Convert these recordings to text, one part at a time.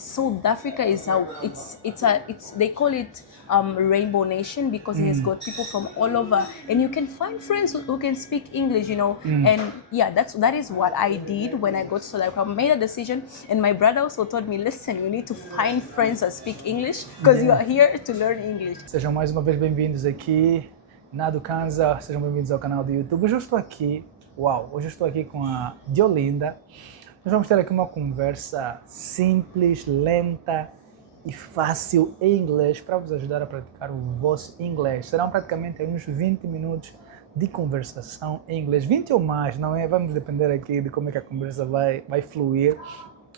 South Africa is they call it Rainbow Nation because it has got people from all over, and you can find friends who can speak English, and yeah, that is what I did when I got to South Africa. I made a decision, and my brother also told me, listen, you need to find friends that speak English because you are here to learn English. Sejam mais uma vez bem-vindos aqui na Ducanza, sejam bem-vindos ao canal do YouTube. Hoje eu estou aqui, hoje eu estou aqui com a Diolinda. Nós vamos ter aqui uma conversa simples, lenta e fácil em inglês para vos ajudar a praticar o vosso inglês. Serão praticamente uns 20 minutos de conversação em inglês, 20 ou mais, não é? Vamos depender aqui de como é que a conversa vai fluir.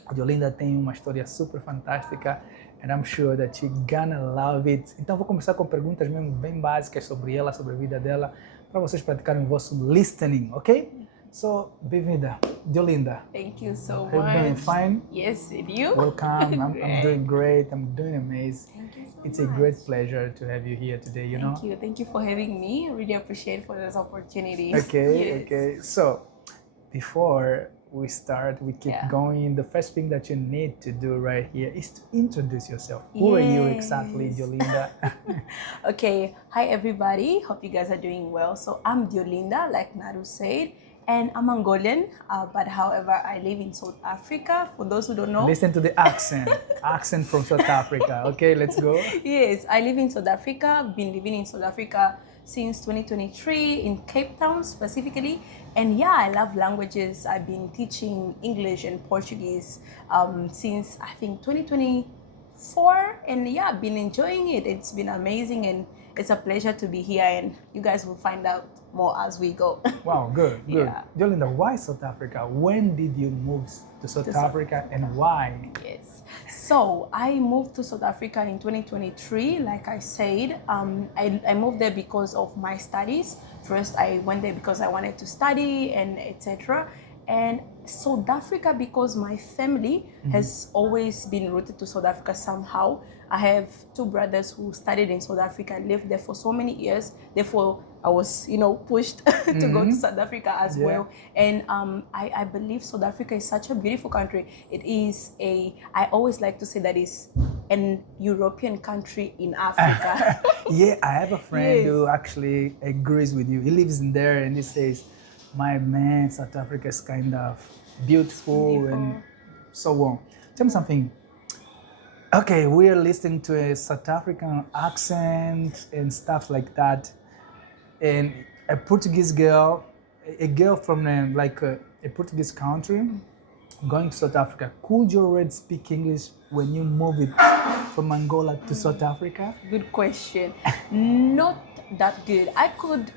A Diolinda tem uma história super fantástica and I'm sure that you're gonna love it. Então vou começar com perguntas mesmo bem básicas sobre ela, sobre a vida dela, para vocês praticarem o vosso listening, ok? So, bem-vinda, Diolinda. Thank you so much. Are you doing fine? Yes, and you? Welcome. I'm doing great. I'm doing amazing. Thank you so It's much. a great pleasure to have you here today, you know? Thank you for having me. I really appreciate for this opportunity. Okay, Yes. okay. So, before we start, we keep going. The first thing that you need to do right here is to introduce yourself. Who are you exactly, Yes. Diolinda? Okay, hi everybody. Hope you guys are doing well. So I'm Diolinda, like Naru said, and I'm Angolan, but however, I live in South Africa. For those who don't know, Listen to the accent from South Africa. Okay, let's go. yes, I live in South Africa. I've been living in South Africa since 2023 in Cape Town specifically. And yeah, I love languages. I've been teaching English and Portuguese since I think 2024. And yeah, I've been enjoying it. It's been amazing and it's a pleasure to be here. And you guys will find out more as we go. Wow, good. Yeah. Diolinda, why South Africa? When did you move to South Africa and why? Yes. So I moved to South Africa in 2023. Like I said, I moved there because of my studies. First, I went there because I wanted to study and etc. And South Africa because my family has always been rooted to South Africa somehow. I have two brothers who studied in South Africa and lived there for so many years. Therefore, I was, pushed to go to South Africa as well. And I believe South Africa is such a beautiful country. It is I always like to say that it's an European country in Africa. Yeah, I have a friend Yes. who actually agrees with you. He lives in there and he says, my man, South Africa is kind of beautiful and so on. Tell me something. Okay, we are listening to a South African accent and stuff like that. And a Portuguese girl, a girl from a Portuguese country, going to South Africa. Could you already speak English when you move it from Angola to South Africa? Good question. Not that good. I could,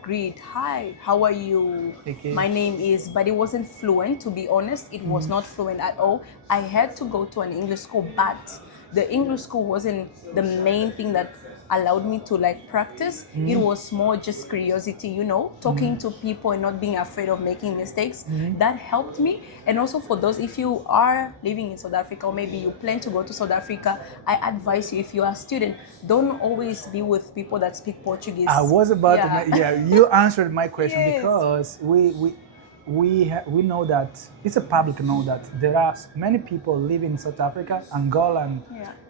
greet, hi, how are you? Okay. My name is, but it wasn't fluent, to be honest. It was not fluent at all. I had to go to an English school, but the English school wasn't the main thing that allowed me to practice. It was more just curiosity, talking to people and not being afraid of making mistakes. That helped me. And also for those, if you are living in South Africa or maybe you plan to go to South Africa, I advise you, if you are a student, don't always be with people that speak Portuguese. I was about to, you answered my question. Yes. Because we know that it's a public know that there are many people living in South Africa, Angola,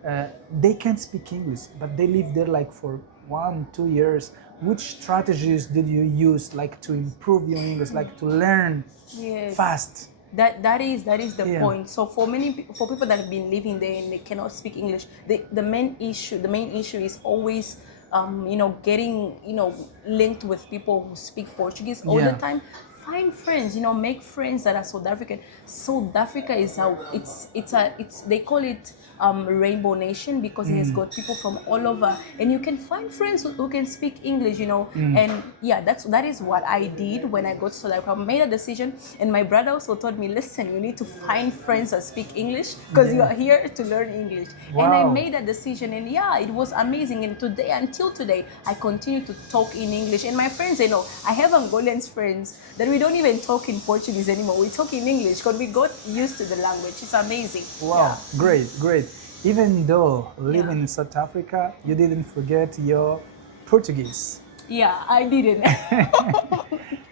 and they can't speak English, but they live there for 1-2 years. Which strategies did you use to improve your English, to learn fast? That is the point. So for people that have been living there and they cannot speak English, the main issue is always getting linked with people who speak Portuguese all the time. Find friends, make friends that are South African. South Africa is they call it Rainbow Nation because it has got people from all over, and you can find friends who can speak English, and yeah, that is what I did when I got to South Africa. I made a decision, and my brother also told me, listen, you need to find friends that speak English because you are here to learn English. Wow. And I made that decision, and yeah, it was amazing. And until today, I continue to talk in English, and my friends, they know I have Angolan friends that we don't even talk in Portuguese anymore. We talk in English because we got used to the language. It's amazing. Wow, great. Even though living in South Africa, you didn't forget your Portuguese. Yeah, I didn't.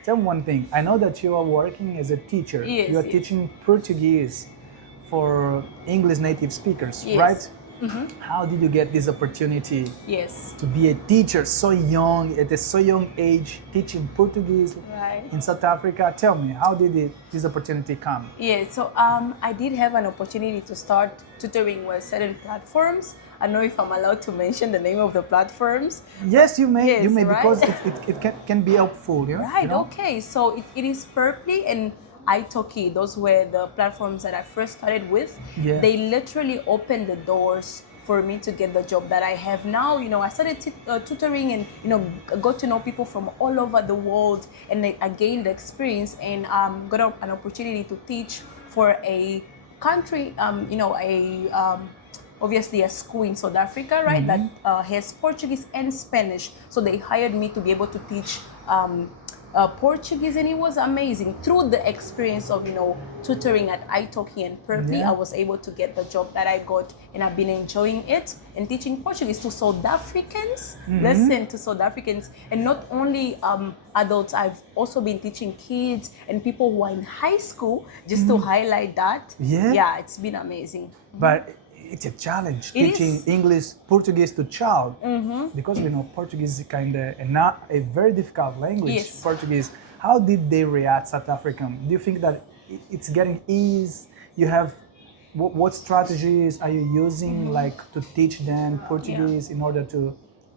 Tell me one thing. I know that you are working as a teacher. Yes, you are yes. teaching Portuguese for English native speakers, Yes. right? How did you get this opportunity Yes. to be a teacher so young, at a so young age, teaching Portuguese Right. in South Africa? Tell me, how did this opportunity come? Yeah, so I did have an opportunity to start tutoring with certain platforms. I don't know if I'm allowed to mention the name of the platforms. Yes, you may, Yes, right? because it can be helpful, Right, you know? okay. So it is Purply and italki. Those were the platforms that I first started with. Yeah. They literally opened the doors for me to get the job that I have now. You know, I started tutoring and, you know, got to know people from all over the world, and I gained experience and got an opportunity to teach for a country, you know, obviously a school in South Africa, right, that has Portuguese and Spanish. So they hired me to be able to teach Portuguese, and it was amazing. Through the experience of, you know, tutoring at italki and Purply, Yeah. I was able to get the job that I got, and I've been enjoying it and teaching Portuguese to South Africans. Listen, to South Africans, and not only adults. I've also been teaching kids and people who are in high school, just to highlight that. Yeah. It's been amazing. But it's a challenge It teaching is. English, Portuguese to child, because we know Portuguese is kind of not a very difficult language. Yes. Portuguese. How did they react, South African? Do you think that it's getting ease? You have what strategies are you using, like to teach them Portuguese in order to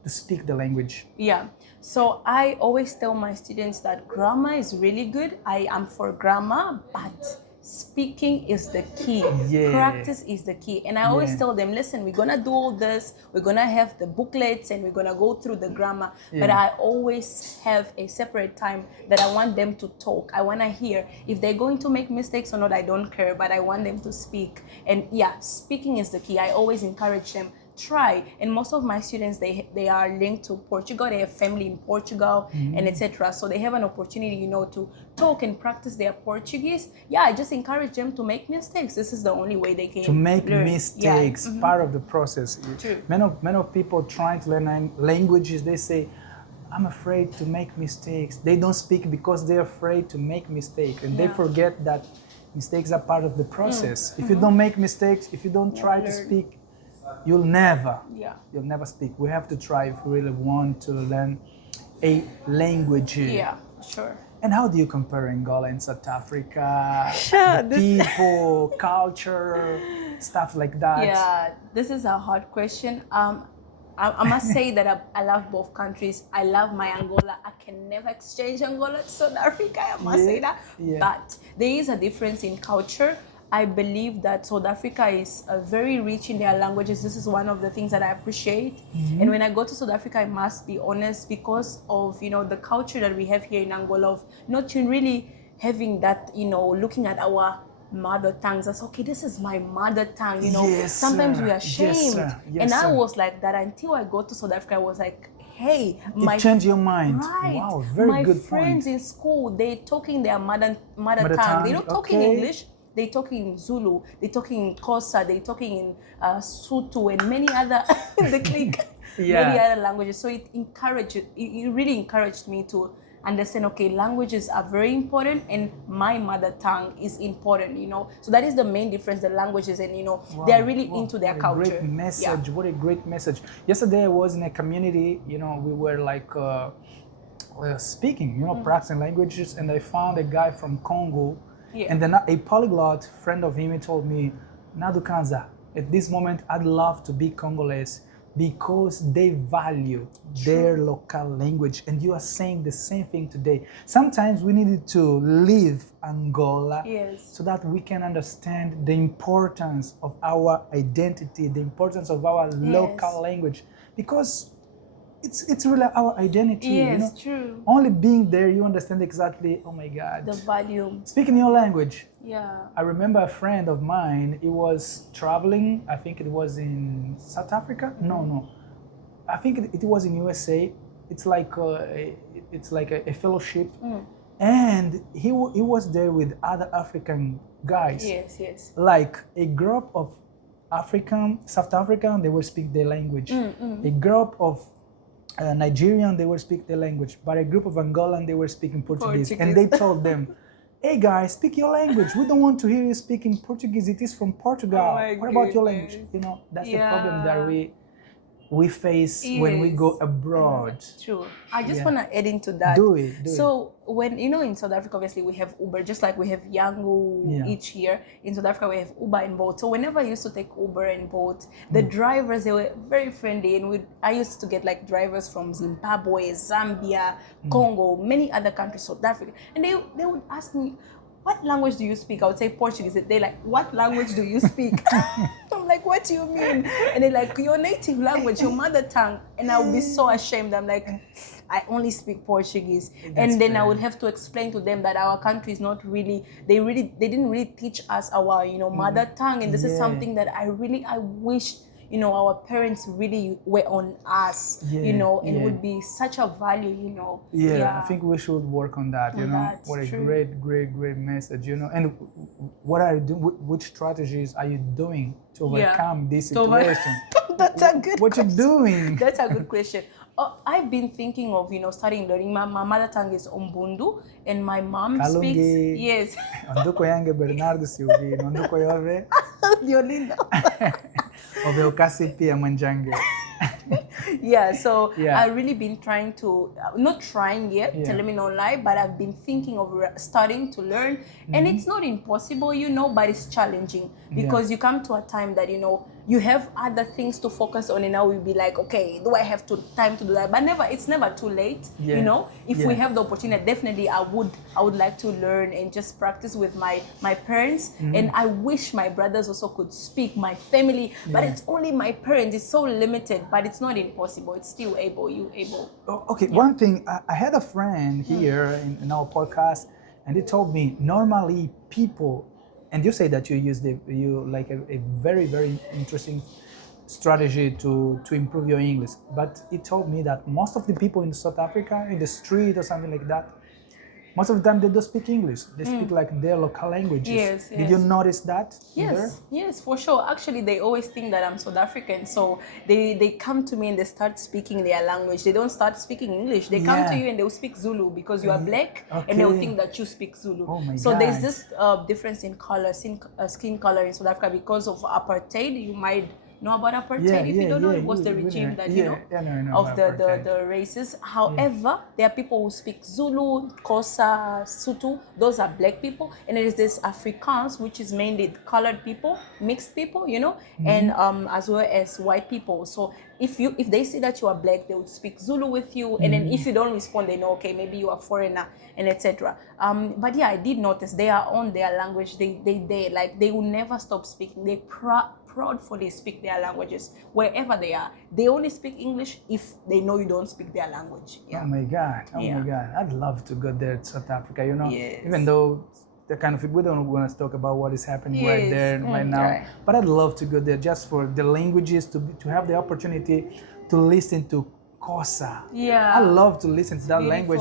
speak the language? Yeah, so I always tell my students that grammar is really good. I am for grammar, but speaking is the key. Yeah. Practice is the key. And I always tell them, listen, we're gonna do all this, we're gonna have the booklets and we're gonna go through the grammar, but I always have a separate time that I want them to talk. I wanna hear if they're going to make mistakes or not. I don't care, but I want them to speak. And yeah, speaking is the key. I always encourage them, try. And most of my students, they are linked to Portugal. They have family in Portugal and etc. So they have an opportunity, you know, to talk and practice their Portuguese. Yeah, I just encourage them to make mistakes. This is the only way they can To make learn. mistakes, part of the process. True. Many of people trying to learn languages, they say, I'm afraid to make mistakes. They don't speak because they're afraid to make mistakes, and they forget that mistakes are part of the process. If you don't make mistakes, if you don't try to speak, you'll never speak. We have to try if we really want to learn a language. Yeah, sure. And how do you compare Angola and South Africa? Sure, The people, culture, stuff like that. Yeah, this is a hard question. I must say that I love both countries. I love my Angola. I can never exchange Angola to South Africa. I must say that. Yeah. But there is a difference in culture. I believe that South Africa is very rich in their languages. This is one of the things that I appreciate. And when I go to South Africa, I must be honest, because of, you know, the culture that we have here in Angola, of not really having that, you know, looking at our mother tongues as, okay, this is my mother tongue, you know. Yes, sometimes sir. we are Yes, ashamed. sir. Yes, And I sir. was like that until I got to South Africa. I was like, hey, It changed your mind. Right. Wow, very my good friends point. in school, they talking their mother Mother tongue. tongue, They're not talking okay. English. They talking in Zulu. They talking in Xhosa. They talking in Sutu and many other the click, many other languages. So it really encouraged me to understand, okay, languages are very important and my mother tongue is important, you know. So that is the main difference, the languages, and you know, they're really into their culture. What a great message. What a great message. Yesterday I was in a community, you know, we were like speaking, you know, practicing languages, and I found a guy from Congo. And then a polyglot friend of him, he told me, Nadukanza, at this moment I'd love to be Congolese because they value their local language. And you are saying the same thing today. Sometimes we needed to leave Angola so that we can understand the importance of our identity, the importance of our local language, because it's really our identity. Yes, you know? true. Only being there, you understand exactly, oh my God. The value. Speaking your language. Yeah. I remember a friend of mine, he was traveling, I think it was in South Africa? No. I think it was in USA. It's like a fellowship. And he was there with other African guys. Yes. Like a group of South African, they will speak their language. A group of Nigerian, they will speak their language, but a group of Angolan, they were speaking Portuguese. And they told them, hey guys, speak your language. We don't want to hear you speaking Portuguese. It is from Portugal. Oh my What about your goodness. language? You know, that's the Yeah. problem that we face when we go abroad. True. I just Yeah. want to add into that. Do it. So when in South Africa, obviously we have Uber, just like we have Yango Yeah. each year. In South Africa, we have Uber and Bolt. So whenever I used to take Uber and Bolt, the drivers, they were very friendly, and I used to get like drivers from Zimbabwe, Zambia, Congo, many other countries, South Africa, and they would ask me, what language do you speak? I would say Portuguese. They're like, what language do you speak? I'm like, what do you mean? And they're like, your native language, your mother tongue. And I would be so ashamed. I'm like, I only speak Portuguese. And then I would have to explain to them that our country is not really, they didn't really teach us our, mother tongue. And this is something that I wish, our parents really were on us, and would be such a value, Yeah, I think we should work on that, That's What a true. great message, And what are you doing? Which strategies are you doing to overcome this situation? That's a good What you doing? That's a good question. I've been thinking of, starting learning. My mother tongue is Umbundu, and my mom Kalungi. speaks. Yes. Onduko yange Bernardo Silvino, onduko yove, Diolinda. ove ukasi pia mwanjange. Yeah, so Yeah. I've really been trying to, not trying yet, Yeah. tell me no lie, but I've been thinking of starting to learn. And it's not impossible, but it's challenging because you come to a time that, you have other things to focus on, and now you'll be like, okay, do I have time to do that? But it's never too late, If we have the opportunity, definitely I would like to learn and just practice with my parents. And I wish my brothers also could speak, my family, but it's only my parents. It's so limited, but it's not impossible. It's still able. Okay, one thing, I had a friend here in our podcast, and they told me normally people, and you say that you use a very, very interesting strategy to improve your English, but he told me that most of the people in South Africa, in the street or something like that, most of the time they don't speak English. They speak like their local languages. Yes, Did you notice that? Yes, for sure. Actually, they always think that I'm South African, so they come to me and they start speaking their language. They don't start speaking English. They come to you and they'll speak Zulu because you are black, and they'll think that you speak Zulu. Oh my so God. there's this difference in color, skin color in South Africa because of apartheid. You might know about apartheid. If you don't know, it was the regime that of the races. However, there are people who speak Zulu, Xhosa, Sotho. Those are black people, and there is this Afrikaans, which is mainly colored people, mixed people, and as well as white people. So if they see that you are black, they would speak Zulu with you, and then if you don't respond, they know, okay, maybe you are foreigner, and etc. But yeah, I did notice they are on their language. They will never stop speaking. They proudly speak their languages wherever they are. They only speak English if they know you don't speak their language. Oh my God! My God! I'd love to go there to South Africa. Yes. Even though the kind of we don't want to talk about what is happening right there right now, right. but I'd love to go there just for the languages to have the opportunity to listen to Xhosa. Yeah. I love to listen to that language.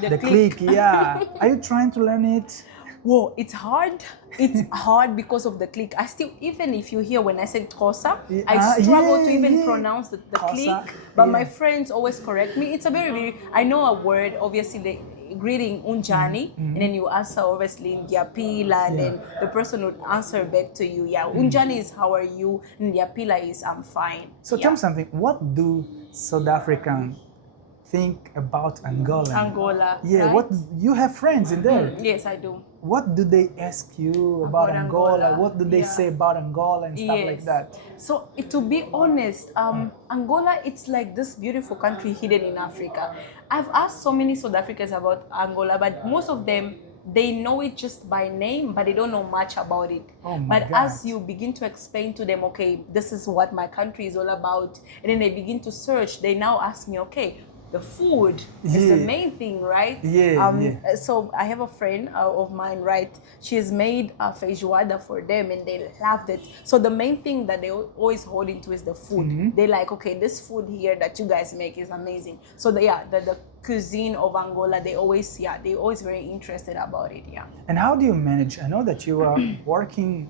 The click. Yeah. Are you trying to learn it? Whoa, it's hard. It's hard because of the click. I still, even if you hear when I said Xhosa, I struggle to even pronounce the click. But my friends always correct me. It's a very, very, I know a word, obviously, the greeting unjani, and then you answer obviously Ngiyaphila, and then the person would answer back to you. Yeah, unjani is how are you, and Ngiyaphila is I'm fine. So tell me something. What do South Africans think about Angola? Yeah, right? what you have friends in there? Yes, I do. What do they ask you about Angola? What do they say about Angola and stuff like that? So to be honest, Angola, it's like this beautiful country hidden in Africa. I've asked so many South Africans about Angola, but most of them, they know it just by name, but they don't know much about it. But as you begin to explain to them, okay, this is what my country is all about, and then they begin to search, they now ask me, okay, the food is the main thing, right? So I have a friend of mine, right? She's made a feijoada for them and they loved it. So the main thing that they always hold into is the food. They're like, okay, this food here that you guys make is amazing. So the cuisine of Angola, they're always very interested about it. Yeah. And how do you manage? I know that you are working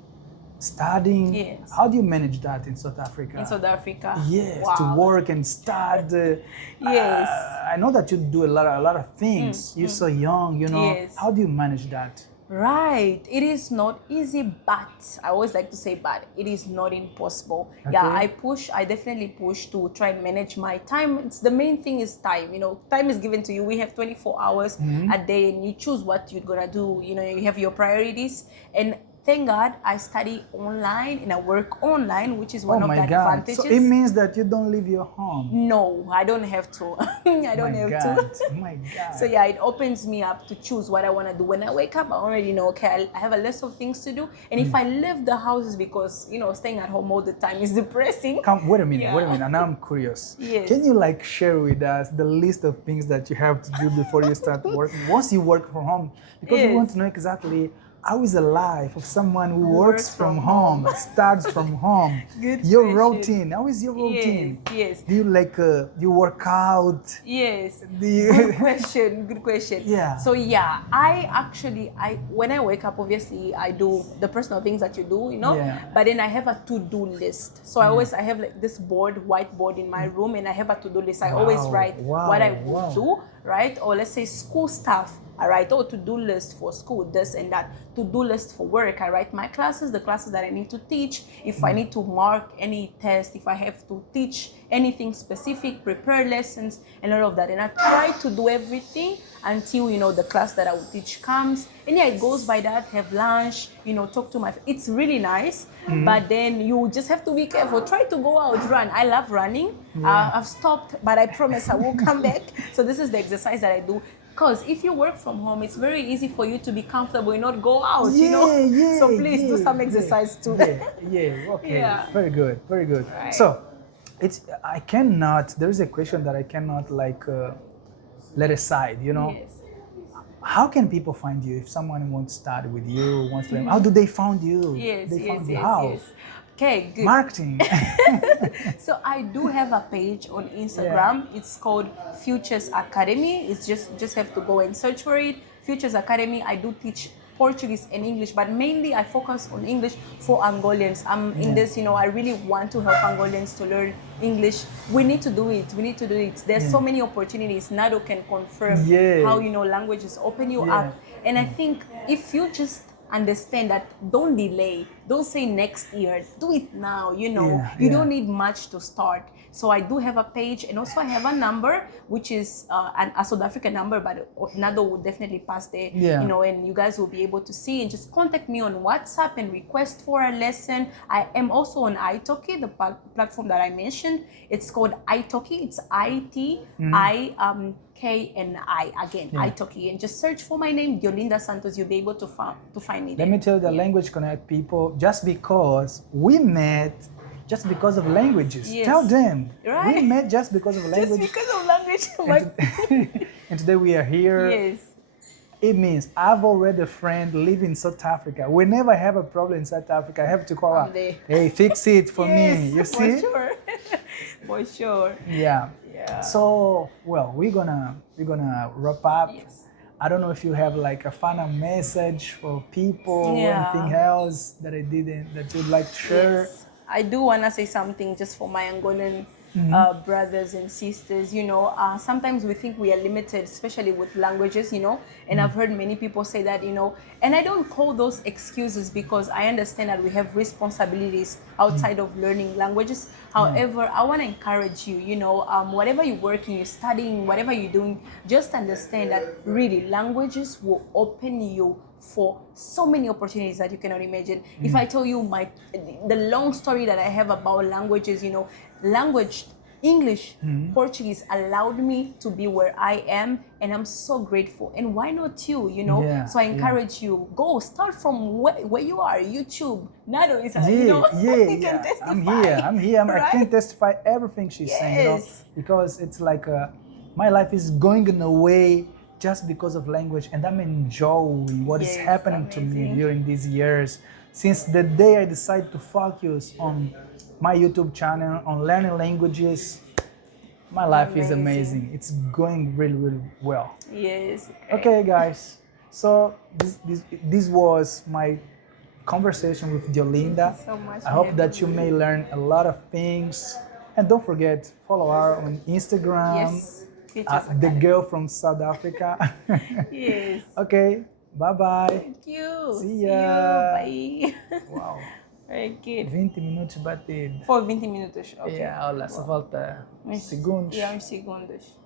studying. Yes. How do you manage that in South Africa? In South Africa. Yes, Wow. to work and study. Yes. I know that you do a lot of things. You're so young, you know. Yes. How do you manage that? Right. It is not easy, but I always like to say, but it is not impossible. Yeah, I definitely push to try and manage my time. It's the main thing is time. You know, time is given to you. We have 24 hours a day, and you choose what you're gonna do. You know, you have your priorities, and thank God I study online and I work online, which is one of the advantages. So it means that you don't leave your home. No, I don't have to. I don't have to. Oh my God. So yeah, it opens me up to choose what I want to do. When I wake up, I already know, okay, I have a list of things to do. And if I leave the house, is because, you know, staying at home all the time is depressing. Wait a minute. And now I'm curious. Yes. Can you like share with us the list of things that you have to do before you start working? Once you work from home, because we want to know exactly how is the life of someone who works from home, starts from home? Your routine. How is your routine? Yes. Do you like you work out? Yes. Good question. Good question. Yeah. So yeah, I when I wake up, obviously I do the personal things that you do, you know. Yeah. But then I have a to-do list. So I have like this whiteboard in my room, and I have a to-do list. I always write what I will do, right? Or let's say school stuff. I write, to-do list for school, this and that. To-do list for work. I write my classes, the classes that I need to teach. If I need to mark any test, if I have to teach anything specific, prepare lessons, and all of that. And I try to do everything until, you know, the class that I will teach comes. And yeah, it goes by that, have lunch, you know, talk to my... It's really nice, but then you just have to be careful. Try to go out, run. I love running. I've stopped, but I promise I will come back. So this is the exercise that I do. Because if you work from home, it's very easy for you to be comfortable and not go out, you know? So please do some exercise too. Okay. Very good. Right. So, there is a question that I cannot let aside, you know? Yes. How can people find you if someone wants to start with you, wants to learn? How do they find you? Yes. How? Okay, good. Marketing. So I do have a page on Instagram. It's called Futures Academy. It's just have to go and search for it. Futures Academy. I do teach Portuguese and English, but mainly I focus on English for Angolans. I'm in this, you know, I really want to help Angolans to learn English. We need to do it. There's so many opportunities. Nado can confirm how, you know, languages open you up. And I think if you just understand that, don't delay, don't say next year, do it now, you know. You don't need much to start. So I do have a page, and also I have a number, which is a South African number, but Nado will definitely pass there, you know, and you guys will be able to see, and just contact me on WhatsApp and request for a lesson. I am also on iTalki, the platform that I mentioned. It's called iTalki. It's ITIKNI again, iTalki, and just search for my name, Yolinda Santos. You'll be able to find me there. Let me tell you, the language connect people just because we met. Just because of languages. Tell them. Right. We met just because of language. Just because of language. And today we are here. Yes. It means I've already a friend living in South Africa. Whenever I have a problem in South Africa, I have to call her. Hey, fix it for me. You see? For sure. For sure. Yeah. So, well, we're gonna wrap up. Yes. I don't know if you have like a final message for people or anything else that you'd like to share. Yes. I do want to say something just for my Angolan brothers and sisters. You know, sometimes we think we are limited, especially with languages, you know, and I've heard many people say that, you know, and I don't call those excuses, because I understand that we have responsibilities outside of learning languages. However, I want to encourage you, you know, whatever you're working, you're studying, whatever you're doing, just understand that really languages will open you for so many opportunities that you cannot imagine. If I tell you the long story that I have about languages, you know, English, Portuguese allowed me to be where I am, and I'm so grateful. And why not you, you know? So I encourage you, go start from where you are. YouTube, Nado is, you know, you can testify. I'm here. I can testify everything she's saying, you know, because it's like my life is going in a way just because of language, and I'm enjoying what is happening to me during these years. Since the day I decided to focus on my YouTube channel, on learning languages, my life is amazing. It's going really, really well. Yes. Okay, guys. So this was my conversation with Diolinda. Thank you so much I for hope having that you may learn a lot of things. And don't forget, follow her on Instagram. Yes. Features The Academy. girl from South Africa. Yes. Okay, bye-bye. Thank you. See See ya. you. Bye. Uau, Very good. 20 minutos batido. For 20 minutos. Ok. Yeah, olha, só falta Uns- segundos. E uns segundos.